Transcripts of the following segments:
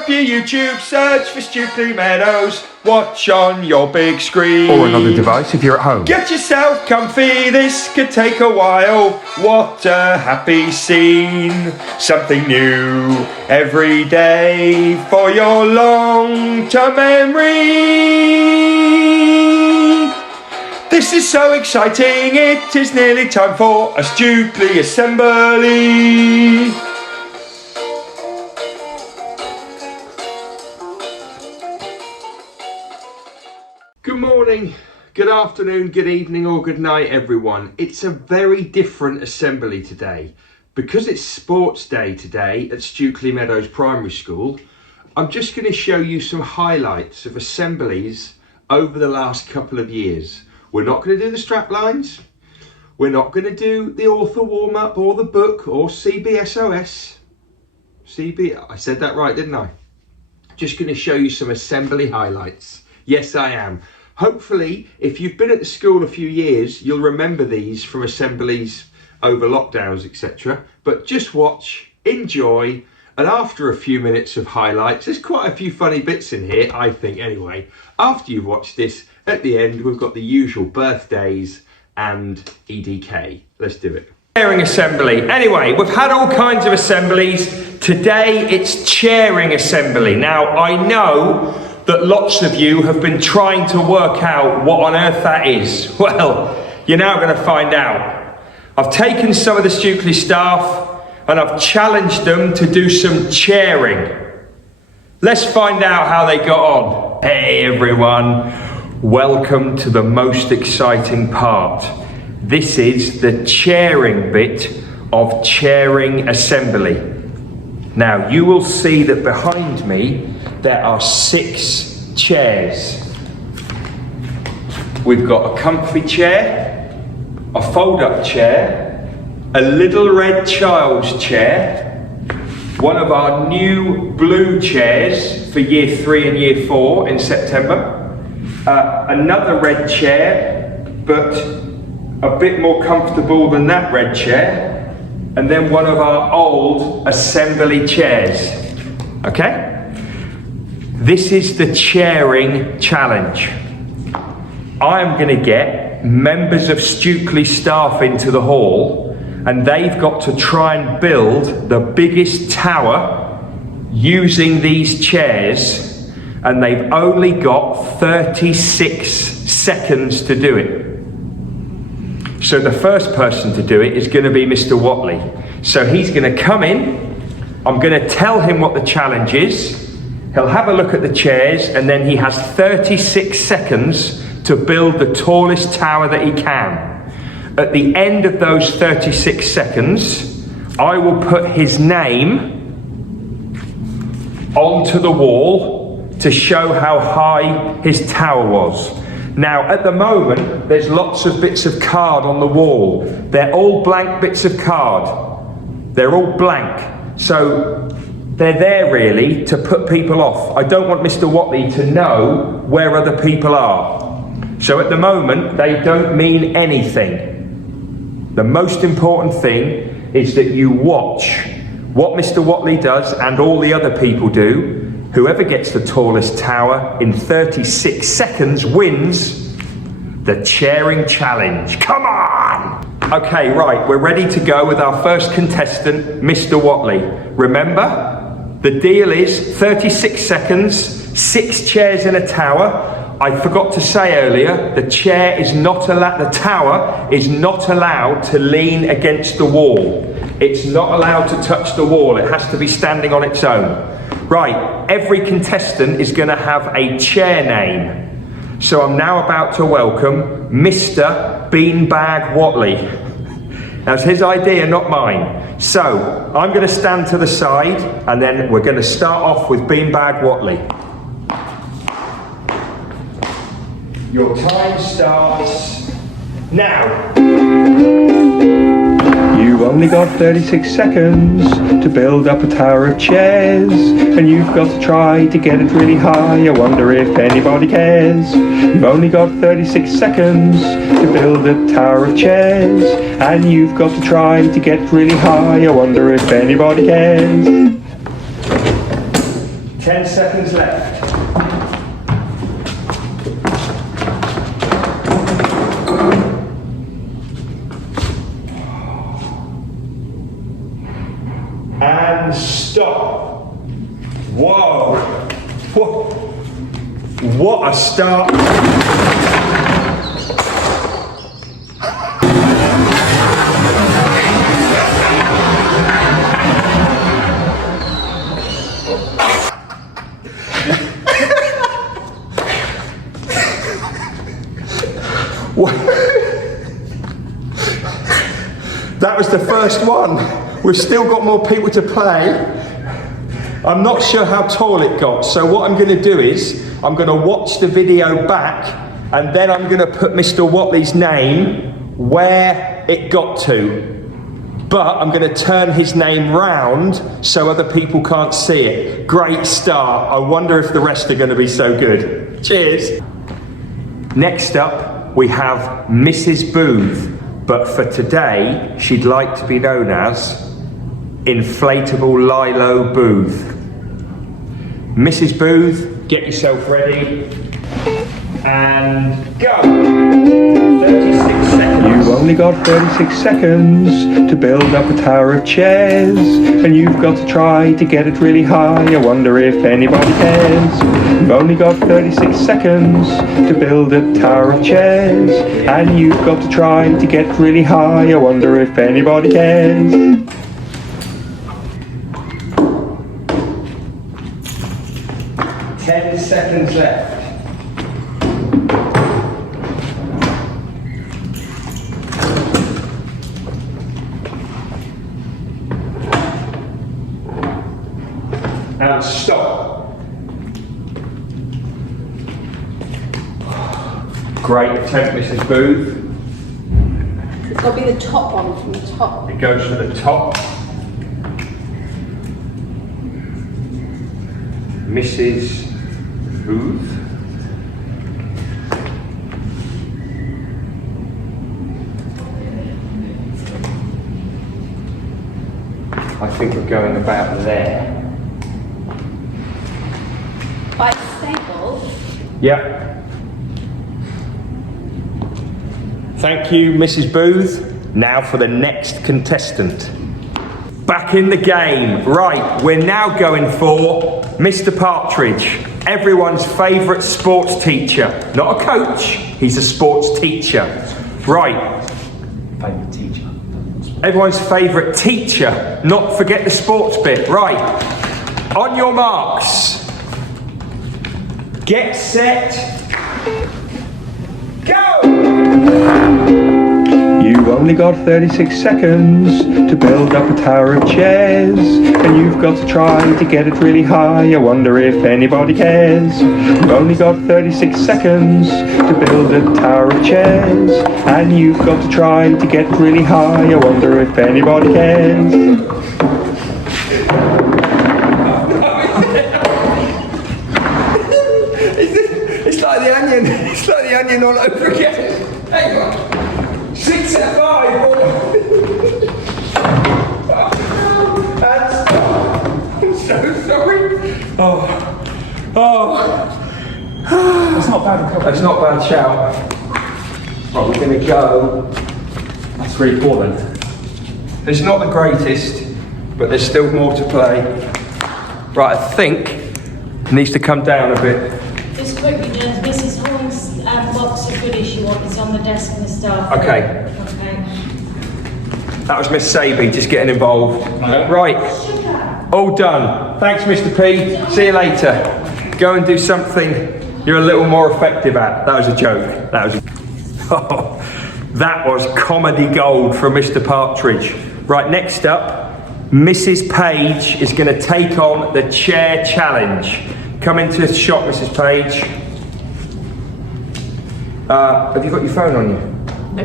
up your YouTube, search for Stukeley Meadows, watch on your big screen. Or another device if you're at home. Get yourself comfy, this could take a while. What a happy scene. Something new every day for your long-term memory. This is so exciting, it is nearly time for a Stukeley assembly. Good morning, good afternoon, good evening or good night everyone. It's a very different assembly today. Because it's sports day today at Stukeley Meadows Primary School, I'm just going to show you some highlights of assemblies over the last couple of years. We're not going to do the strap lines, we're not going to do the author warm-up or the book or CBSOS. I said that right, didn't I? Just going to show you some assembly highlights. Yes, I am. Hopefully, if you've been at the school a few years, you'll remember these from assemblies over lockdowns, etc. But just watch, enjoy, and after a few minutes of highlights, there's quite a few funny bits in here, I think anyway. After you've watched this, at the end, we've got the usual birthdays and EDK. Let's do it. Chairing assembly. Anyway, we've had all kinds of assemblies. Today, it's chairing assembly. Now, I know that lots of you have been trying to work out what on earth that is. Well, you're now going to find out. I've taken some of the Stukeley staff and I've challenged them to do some chairing. Let's find out how they got on. Hey everyone, welcome to the most exciting part. This is the chairing bit of chairing assembly. Now you will see that behind me there are 6 chairs. We've got a comfy chair, a fold-up chair, a little red child's chair, one of our new blue chairs for year 3 and year 4 in September, another red chair, but a bit more comfortable than that red chair, and then one of our old assembly chairs. Okay? This is the chairing challenge. I am going to get members of Stukeley staff into the hall and they've got to try and build the biggest tower using these chairs, and they've only got 36 seconds to do it. So the first person to do it is going to be Mr. Watley. So he's going to come in, I'm going to tell him what the challenge is. He'll have a look at the chairs and then he has 36 seconds to build the tallest tower that he can. At the end of those 36 seconds, I will put his name onto the wall to show how high his tower was. Now, at the moment, there's lots of bits of card on the wall. They're all blank bits of card. They're all blank. So they're there really to put people off. I don't want Mr. Watley to know where other people are. So at the moment, they don't mean anything. The most important thing is that you watch what Mr. Watley does and all the other people do. Whoever gets the tallest tower in 36 seconds wins the chairing challenge. Come on! Okay, right, we're ready to go with our first contestant, Mr. Watley. Remember? The deal is 36 seconds, 6 chairs in a tower. I forgot to say earlier, the tower is not allowed to lean against the wall. It's not allowed to touch the wall. It has to be standing on its own. Right, every contestant is going to have a chair name. So I'm now about to welcome Mr. Beanbag Watley. That's his idea, not mine. So, I'm going to stand to the side and then we're going to start off with Beanbag Watley. Your time starts now. You've only got 36 seconds to build up a tower of chairs, and you've got to try to get it really high. I wonder if anybody cares. You've only got 36 seconds to build a tower of chairs, and you've got to try to get it really high. I wonder if anybody cares. 10, 10 seconds left. And stop. Whoa. What a start. That was the first one. We've still got more people to play. I'm not sure how tall it got, so what I'm going to do is I'm going to watch the video back and then I'm going to put Mr. Watley's name where it got to. But I'm going to turn his name round so other people can't see it. Great start. I wonder if the rest are going to be so good. Cheers. Next up, we have Mrs. Booth, but for today, she'd like to be known as Inflatable Lilo Booth. Mrs. Booth, get yourself ready and go. 36 seconds. You've only got 36 seconds to build up a tower of chairs, and you've got to try to get it really high. I wonder if anybody cares. You've only got 36 seconds to build a tower of chairs, and you've got to try to get really high. I wonder if anybody cares. Seconds left. And stop. Great attempt, Mrs. Booth. It's got to be the top one from the top. It goes to the top. Mrs. Booth. I think we're going about there. By stable. Yep. Thank you, Mrs. Booth. Now for the next contestant. Back in the game. Right, we're now going for Mr. Partridge, everyone's favourite sports teacher. Not a coach, he's a sports teacher. Right. Favourite teacher. Everyone's favourite teacher. Not forget the sports bit. Right. On your marks. Get set. Go! You've only got 36 seconds to build up a tower of chairs, and you've got to try to get it really high. I wonder if anybody cares. You've only got 36 seconds to build a tower of chairs, and you've got to try to get really high. I wonder if anybody cares. It's like the onion. It's like the onion all over again. Hang on. 6 and 5. And stop. I'm so sorry. That's not bad. That's not a bad shout. Right, we're going to go. That's really poor then. It's not the greatest, but there's still more to play. Right, I think it needs to come down a bit. Just quickly, Mrs. Hall's box of goodies she wants is on the desk in the staff room. Okay. Okay. That was Miss Saby just getting involved. Right, all done. Thanks, Mr. P. See you later. Go and do something you're a little more effective at. That was a joke. That was comedy gold from Mr. Partridge. Right, next up, Mrs. Page is going to take on the chair challenge. Come into the shot, Mrs. Page. Have you got your phone on you? No.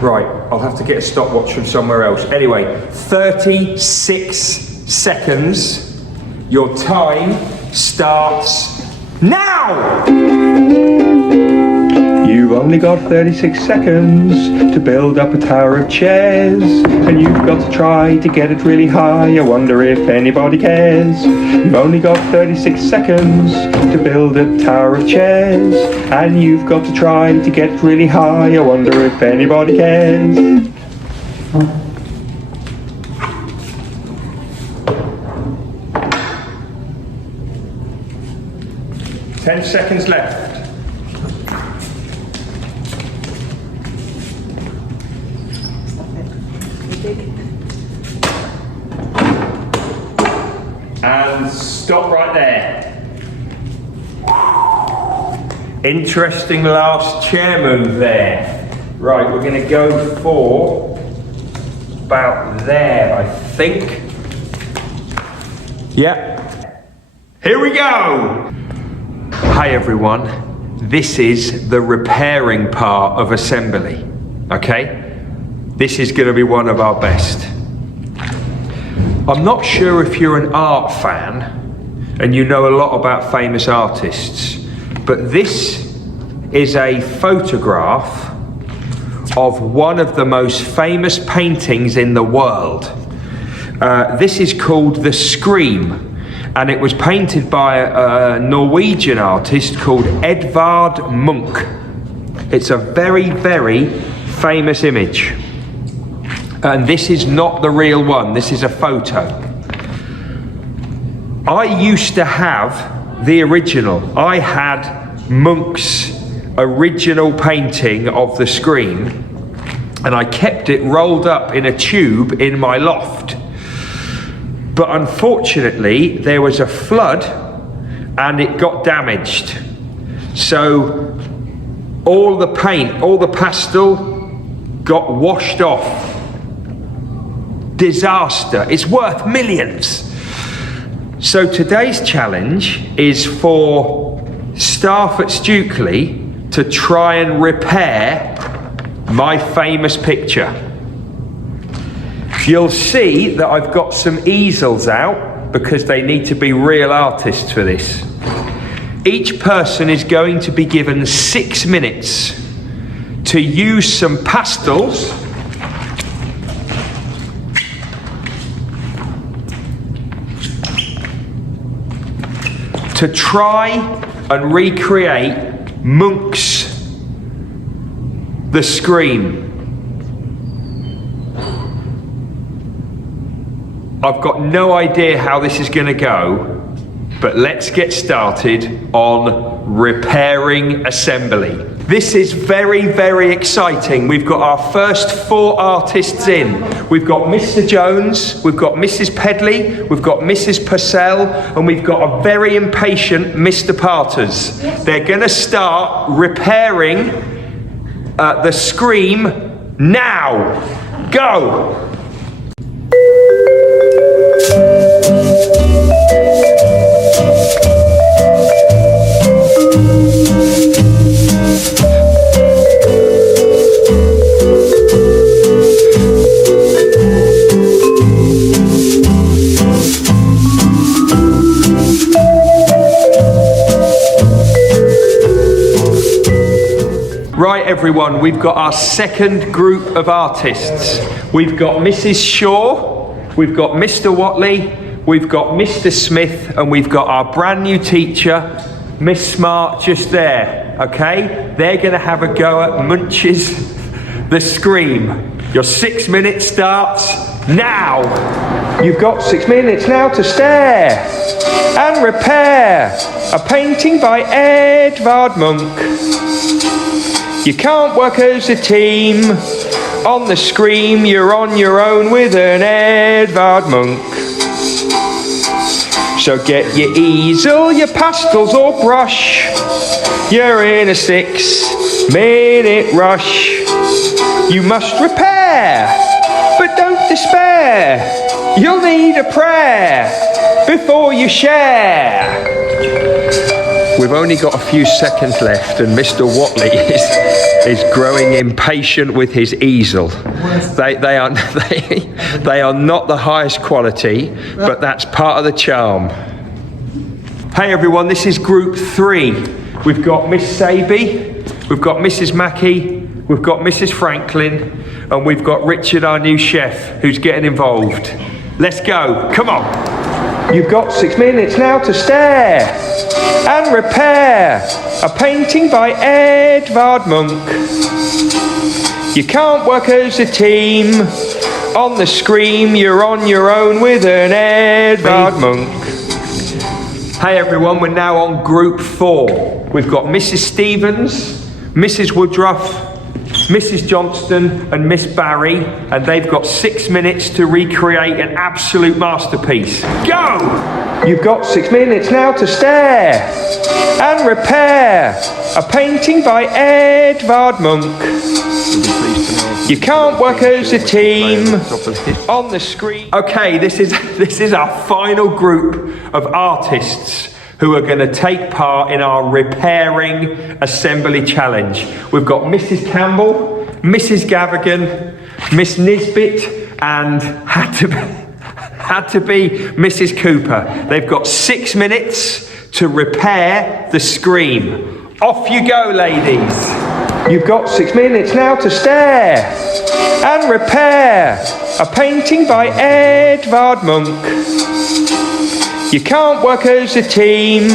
Right, I'll have to get a stopwatch from somewhere else. Anyway, 36 seconds. Your time starts now! you've only got 36 seconds to build up a tower of chairs, and you've got to try to get it really high. I wonder if anybody cares. You've only got 36 seconds to build a tower of chairs, and you've got to try to get it really high. I wonder if anybody cares. Ten seconds left. And stop right there. Interesting last chair move there. Right, we're going to go for about there, I think. Yep. Here we go. Hi everyone. This is the repairing part of assembly. Okay? This is going to be one of our best. I'm not sure if you're an art fan and you know a lot about famous artists, but this is a photograph of one of the most famous paintings in the world. This is called The Scream, and it was painted by a Norwegian artist called Edvard Munch. It's a very, very famous image. And this is not the real one, this is a photo. I used to have the original. I had Munch's original painting of The Scream, and I kept it rolled up in a tube in my loft. But unfortunately, there was a flood and it got damaged. So all the paint, all the pastel got washed off. Disaster. It's worth millions. So today's challenge is for staff at Stukeley to try and repair my famous picture. You'll see that I've got some easels out because they need to be real artists for this. Each person is going to be given 6 minutes to use some pastels to try and recreate Munch's The Scream. I've got no idea how this is going to go, but let's get started on repairing assembly. This is very, very exciting. We've got our first 4 artists in. We've got Mr. Jones, we've got Mrs. Pedley, we've got Mrs. Purcell, and we've got a very impatient Mr. Parters. They're going to start repairing The Scream now. Go! Right everyone, we've got our second group of artists. We've got Mrs. Shaw, we've got Mr. Watley, we've got Mr. Smith, and we've got our brand new teacher, Miss Smart, just there, okay? They're gonna have a go at Munch's The Scream. Your 6 minutes starts now. You've got 6 minutes now to stare and repair a painting by Edvard Munch. You can't work as a team. On The Scream, you're on your own with an Edvard Munch. So get your easel, your pastels or brush. You're in a 6-minute rush. You must repair, but don't despair. You'll need a prayer before you share. We've only got a few seconds left, and Mr. Watley is growing impatient with his easel. They are not the highest quality, but that's part of the charm. Hey everyone, this is group 3. We've got Miss Saby, We've got Mrs. Mackey, we've got Mrs. Franklin, and we've got Richard, our new chef, who's getting involved. Let's go, come on. You've got 6 minutes now to stare and repair a painting by Edvard Munch. You can't work as a team. On the screen, you're on your own with an Edvard Munch. Hey everyone, we're now on group 4. We've got Mrs. Stevens, Mrs. Woodruff, Mrs. Johnston and Miss Barry, and they've got 6 minutes to recreate an absolute masterpiece. Go! You've got 6 minutes now to stare and repair a painting by Edvard Munch. You can't work as a team on the screen. Okay, this is our final group of artists who are going to take part in our repairing assembly challenge. We've got Mrs. Campbell, Mrs. Gavigan, Miss Nisbet, and had to be Mrs. Cooper. They've got 6 minutes to repair the screen. Off you go, ladies. You've got 6 minutes now to stare and repair a painting by Edvard Munch. You can't work as a team.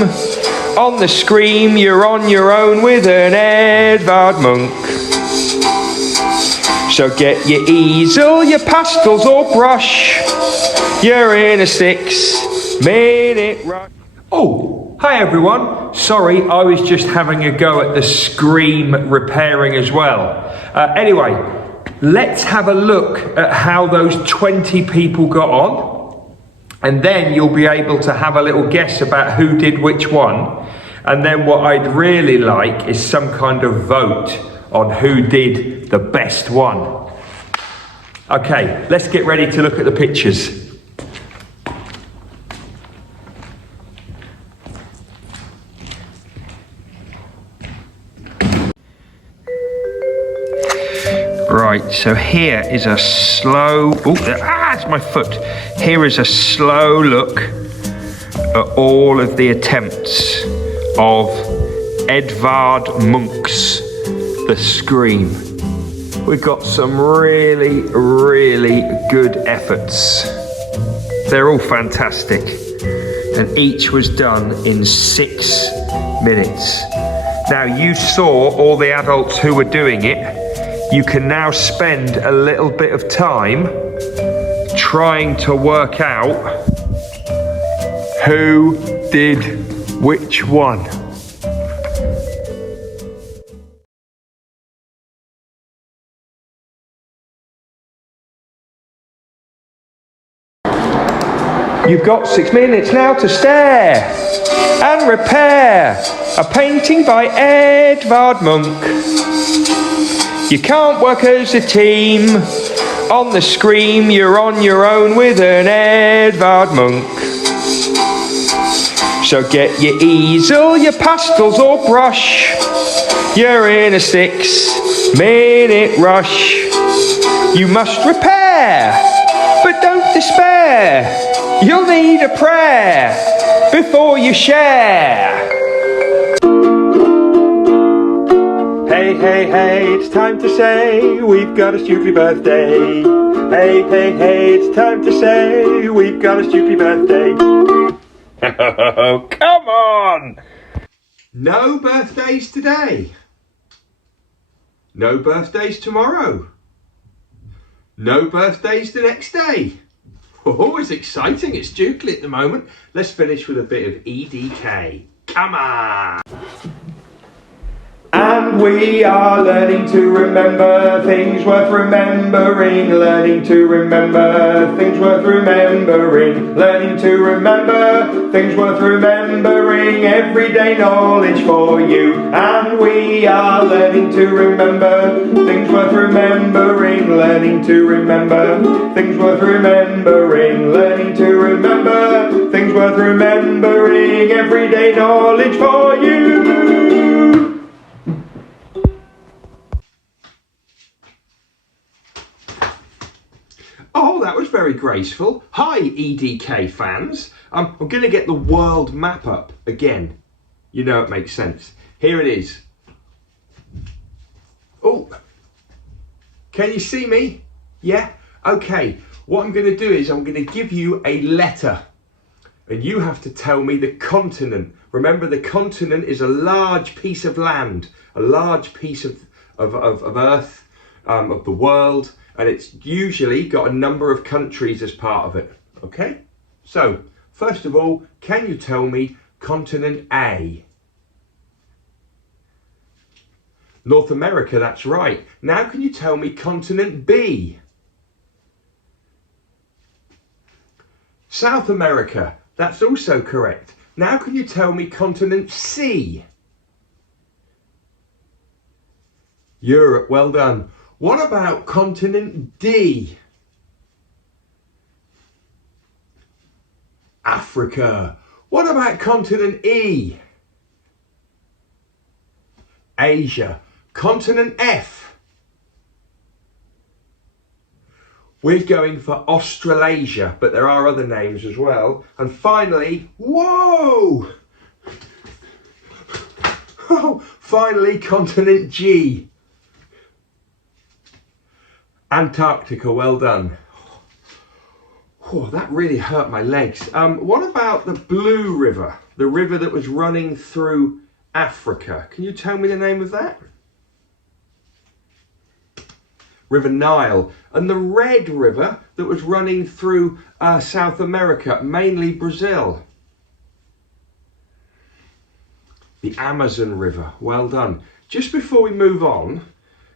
On the screen, you're on your own with an Edvard Munch. So get your easel, your pastels or brush. You're in a 6 minute rush. Oh, hi everyone. Sorry, I was just having a go at the screen repairing as well. Anyway, let's have a look at how those 20 people got on. And then you'll be able to have a little guess about who did which one. And then what I'd really like is some kind of vote on who did the best one. Okay, let's get ready to look at the pictures. Right, so here is a slow, it's my foot. Here is a slow look at all of the attempts of Edvard Munch's The Scream. We've got some really, really good efforts. They're all fantastic. And each was done in 6 minutes. Now you saw all the adults who were doing it. You can now spend a little bit of time trying to work out who did which one. You've got 6 minutes now to stare and repair a painting by Edvard Munch. You can't work as a team. On the screen, you're on your own with an Edvard Munch. So get your easel, your pastels or brush. You're in a 6 minute rush. You must repair, but don't despair. You'll need a prayer before you share. Hey, hey, hey, it's time to say we've got a Stukeley birthday. Hey, hey, hey, it's time to say we've got a Stukeley birthday. Oh, come on! No birthdays today. No birthdays tomorrow. No birthdays the next day. Oh, it's exciting. It's Stukeley at the moment. Let's finish with a bit of EDK. Come on! And we are learning to remember things worth remembering, learning to remember things worth remembering, learning to remember things worth remembering, everyday knowledge for you. And we are learning to remember things worth remembering, learning to remember things worth remembering, learning to remember things worth remembering, everyday knowledge for you. Oh, that was very graceful. Hi, EDK fans. I'm going to get the world map up again. You know it makes sense. Here it is. Can you see me? Yeah? Okay, what I'm going to do is I'm going to give you a letter and you have to tell me the continent. Remember, the continent is a large piece of land, a large piece of earth, of the world, and it's usually got a number of countries as part of it. Okay? So, first of all, can you tell me continent A? North America, that's right. Now can you tell me continent B? South America, that's also correct. Now can you tell me continent C? Europe, well done. What about continent D? Africa. What about continent E? Asia. Continent F. We're going for Australasia, but there are other names as well. And finally, whoa! Oh, finally, continent G. Antarctica, well done. Oh, that really hurt my legs. What about the Blue River? The river that was running through Africa. Can you tell me the name of that? River Nile. And the Red River that was running through South America, mainly Brazil. The Amazon River, well done. Just before we move on,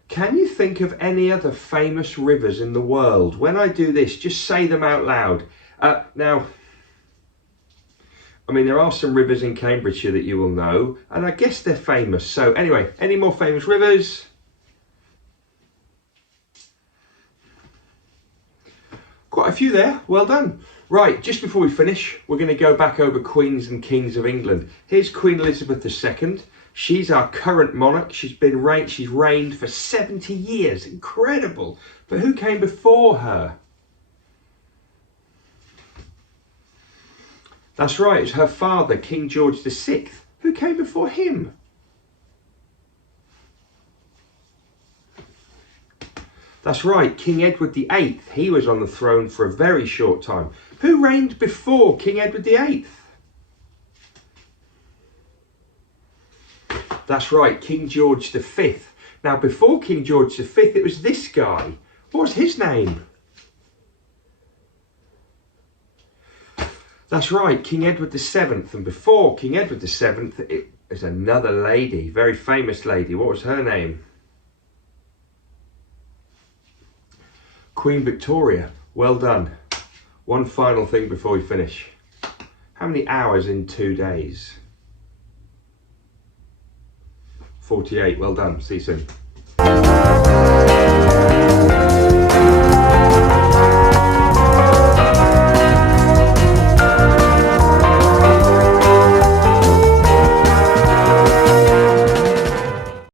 can you think of any other famous rivers in the world? When I do this, just say them out loud. Now, I mean, there are some rivers in Cambridgeshire that you will know, and I guess they're famous. So anyway, any more famous rivers? Quite a few there, well done. Right, just before we finish, we're going to go back over Queens and Kings of England. Here's Queen Elizabeth II. She's our current monarch. She's reigned for 70 years. Incredible. But who came before her? That's right, it's her father, King George VI. Who came before him? That's right, King Edward VIII. He was on the throne for a very short time. Who reigned before King Edward VIII? That's right, King George V. Now, before King George V, it was this guy. What was his name? That's right, King Edward VII. And before King Edward VII, it was another lady, very famous lady. What was her name? Queen Victoria. Well done. One final thing before we finish. How many hours in 2 days? 48. Well done. See you soon.